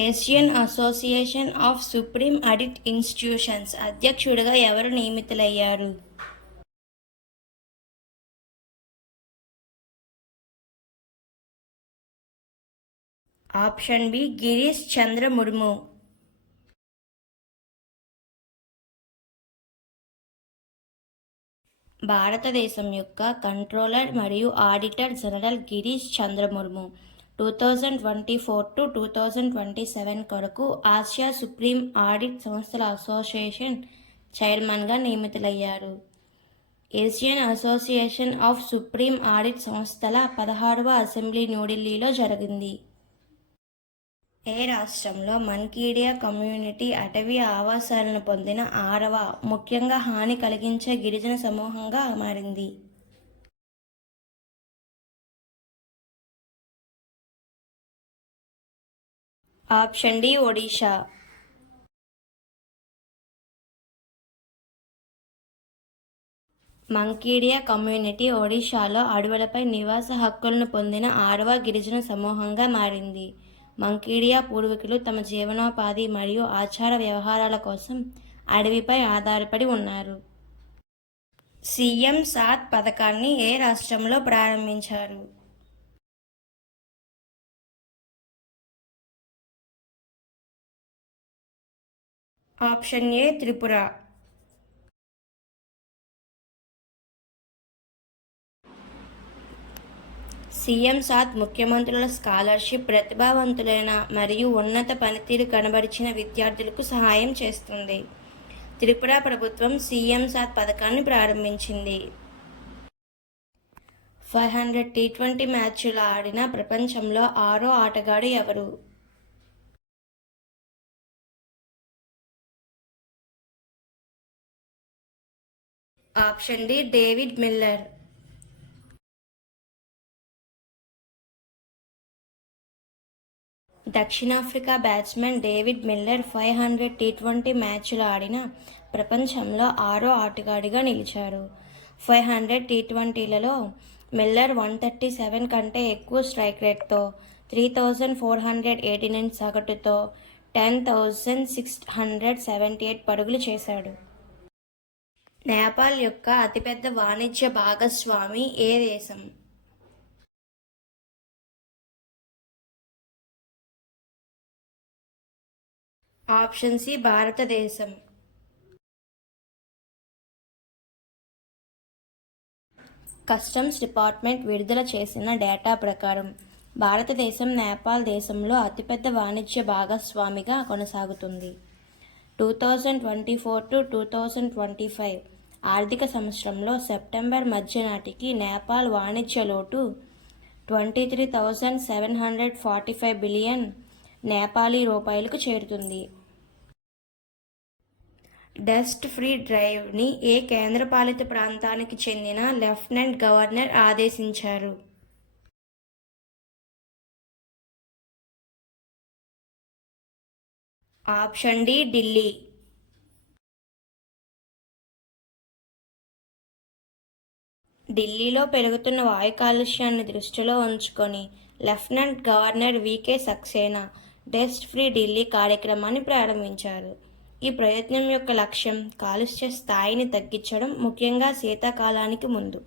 Asian association of supreme audit institutions అధ్యక్షుడిగా ఎవరు నియమితులయ్యారు? ఆప్షన్ బి గిరీష్ చంద్ర ముర్ము. భారతదేశం యొక్క కంట్రోలర్ మరియు ఆడిటర్ జనరల్ గిరీష్ చంద్ర ముర్ము 2024-2027 కొరకు ఆసియా సుప్రీం ఆడిట్ సంస్థల అసోసియేషన్ చైర్మన్గా నియమితులయ్యారు. Asian association of supreme audit సంస్థల 16వ అసెంబ్లీ న్యూఢిల్లీలో జరిగింది. ఏ రాష్ట్రంలో మన్కీడియా కమ్యూనిటీ అటవీ ఆవాసాలను పొందిన 6వ ముఖ్యంగా హాని కలిగించే గిరిజన సమూహంగా మారింది? Option D Odisha. Mankidia community ఒడిషాలో అడవులపై నివాస హక్కులను పొందిన 6వ గిరిజన సమూహంగా మారింది. మంకీడియా పూర్వీకులు తమ జీవనోపాధి మరియు ఆచార వ్యవహారాల కోసం అడవిపై ఆధారపడి ఉన్నారు. సీఎం సాత్ పథకాన్ని ఏ రాష్ట్రంలో ప్రారంభించారు? Option A Tripura. సీఎం సాత్ ముఖ్యమంత్రుల స్కాలర్షిప్ ప్రతిభావంతులైన మరియు ఉన్నత పనితీరు కనబరిచిన విద్యార్థులకు సహాయం చేస్తుంది. త్రిపుర ప్రభుత్వం సీఎం సాత్ పథకాన్ని ప్రారంభించింది. 500 T20 మ్యాచ్లు ఆడిన ప్రపంచంలో 6వ ఆటగాడు ఎవరు? Option D David Miller. దక్షిణాఫ్రికా బ్యాట్స్మెన్ డేవిడ్ మిల్లర్ 500 T20 మ్యాచ్లు ఆడిన ప్రపంచంలో 6వ ఆటగాడిగా నిలిచారు. 500 T20లలో మిల్లర్ 137 కంటే ఎక్కువ స్ట్రైక్ రేట్తో 3489 సగటుతో 10,678 పరుగులు చేశాడు. నేపాల్ యొక్క అతిపెద్ద వాణిజ్య భాగస్వామి ఏ దేశం? ఆప్షన్ సి భారతదేశం. కస్టమ్స్ డిపార్ట్మెంట్ విడుదల చేసిన డేటా ప్రకారం భారతదేశం నేపాల్ దేశంలో అతిపెద్ద వాణిజ్య భాగస్వామిగా కొనసాగుతుంది. 2024-2025 ఆర్థిక సంవత్సరంలో సెప్టెంబర్ మధ్య నాటికి నేపాల్ వాణిజ్య లోటు 23,745 బిలియన్ నేపాలీ రూపాయలకు చేరుతుంది. డస్ట్ ఫ్రీ డ్రైవ్ని ఏ కేంద్రపాలిత ప్రాంతానికి చెందిన లెఫ్టినెంట్ గవర్నర్ ఆదేశించారు? Option D Delhi. ఢిల్లీలో పెరుగుతున్న వాయు కాలుష్యాన్ని దృష్టిలో ఉంచుకొని lieutenant governor V K Saxena dust free Delhi కార్యక్రమాన్ని ప్రారంభించారు. ఈ ప్రయత్నం యొక్క లక్ష్యం కాలుష్య స్థాయిని తగ్గించడం, ముఖ్యంగా శీతాకాలానికి ముందు.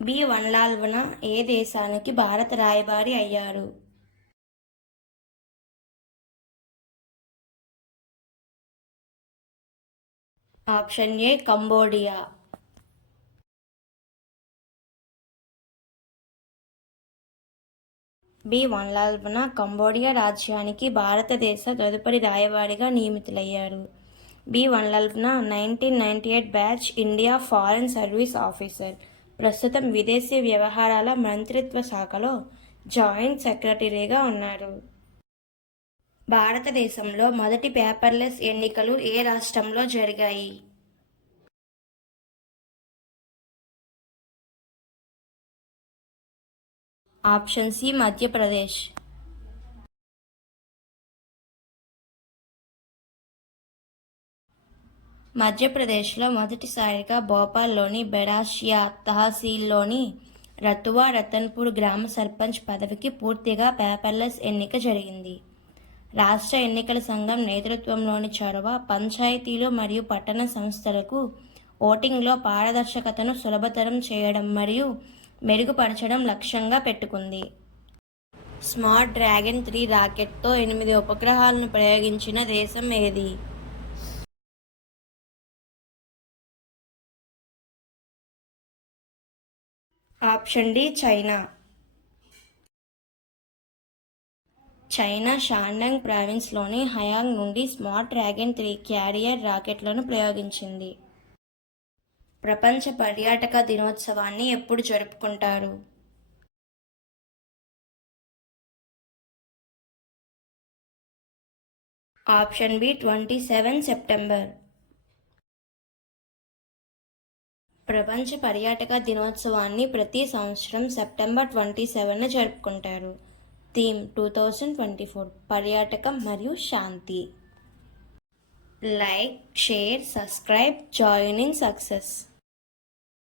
బి వన్లాల్వన ఏ దేశానికి భారత రాయబారి అయ్యారు? Option A Cambodia. B Vanlalvawna Cambodia రాజ్యానికి భారతదేశ తదుపరి రాయబారిగా నియమితులయ్యారు. B Vanlalvawna 1998 batch India foreign service officer. ప్రస్తుతం విదేశీ వ్యవహారాల మంత్రిత్వ శాఖలో జాయింట్ సెక్రటరీగా ఉన్నారు. భారతదేశంలో మొదటి పేపర్లెస్ ఎన్నికలు ఏ రాష్ట్రంలో జరిగాయి? Option C Madhya Pradesh. మధ్యప్రదేశ్లో మొదటిసారిగా భోపాల్లోని బెడాషియా తహసీల్లోని రతువా రతన్పూర్ గ్రామ సర్పంచ్ పదవికి పూర్తిగా పేపర్లెస్ ఎన్నిక జరిగింది. రాష్ట్ర ఎన్నికల సంఘం నేతృత్వంలోని చొరవ పంచాయతీలు మరియు పట్టణ సంస్థలకు ఓటింగ్లో పారదర్శకతను సులభతరం చేయడం మరియు మెరుగుపరచడం లక్ష్యంగా పెట్టుకుంది. స్మార్ట్ డ్రాగన్ 3 రాకెట్తో 8 ఉపగ్రహాలను ప్రయోగించిన దేశం ఏది? Option D China. China Shandong ప్రావిన్స్లోని హయాంగ్ నుండి స్మార్ట్ డ్రాగన్ 3 క్యారియర్ రాకెట్లను ప్రయోగించింది. ప్రపంచ పర్యాటక దినోత్సవాన్ని ఎప్పుడు జరుపుకుంటారు? Option B 27 September. ప్రపంచ పర్యాటక దినోత్సవాన్ని ప్రతి సంవత్సరం సెప్టెంబర్ 27న జరుపుకుంటారు. థీమ్ 2024 పర్యాటకం మరియు శాంతి. Like, share, subscribe. Joining success.